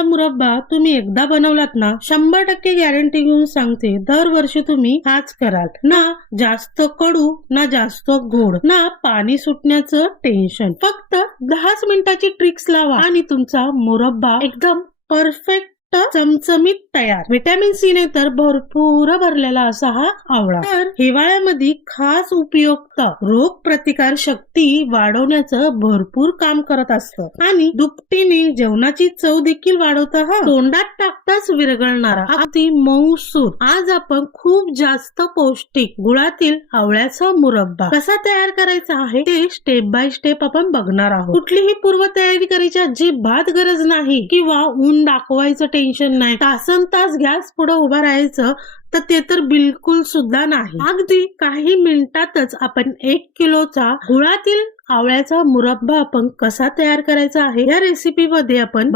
आवळ्याचा मुरब्बा तुम्ही एकदा बनवलात ना, 100% गॅरंटी घेऊन सांगते दरवर्षी तुम्ही हाच कराल. ना जास्त कडू ना जास्त गोड ना पाणी सुटण्याचं टेन्शन. फक्त 10 मिनिटाची ट्रिक्स लावा आणि तुमचा मुरब्बा एकदम परफेक्ट चमचमीत तयार. व्हिटॅमिन सी ने तर भरपूर भरलेला असा हा आवळा तर हिवाळ्यामध्ये खास उपयुक्त रोग प्रतिकार शक्ती वाढवण्याचं भरपूर काम करत असतं आणि दुपटीने जेवणाची चव देखील वाढवतं. हा तोंडात टाकताच विरघळणारा अगदी मऊसूत. आज आपण खूप जास्त पौष्टिक गुळातील आवळ्याचा मुरब्बा कसा तयार करायचा आहे ते स्टेप बाय स्टेप आपण बघणार आहोत. कुठलीही पूर्व तयारी करायची अजिबात गरज नाही किंवा ऊन दाखवायचं टेन्शन नाही. तासन तास गॅस पुढे उभं राहायचं तर ते तर बिलकुल सुद्धा नाही. अगदी काही मिनिटातच आपण 1 किलोचा गुळातील आवळ्याचा मुरब्बा आपण कसा तयार करायचा आहे या रेसिपी मध्ये आपण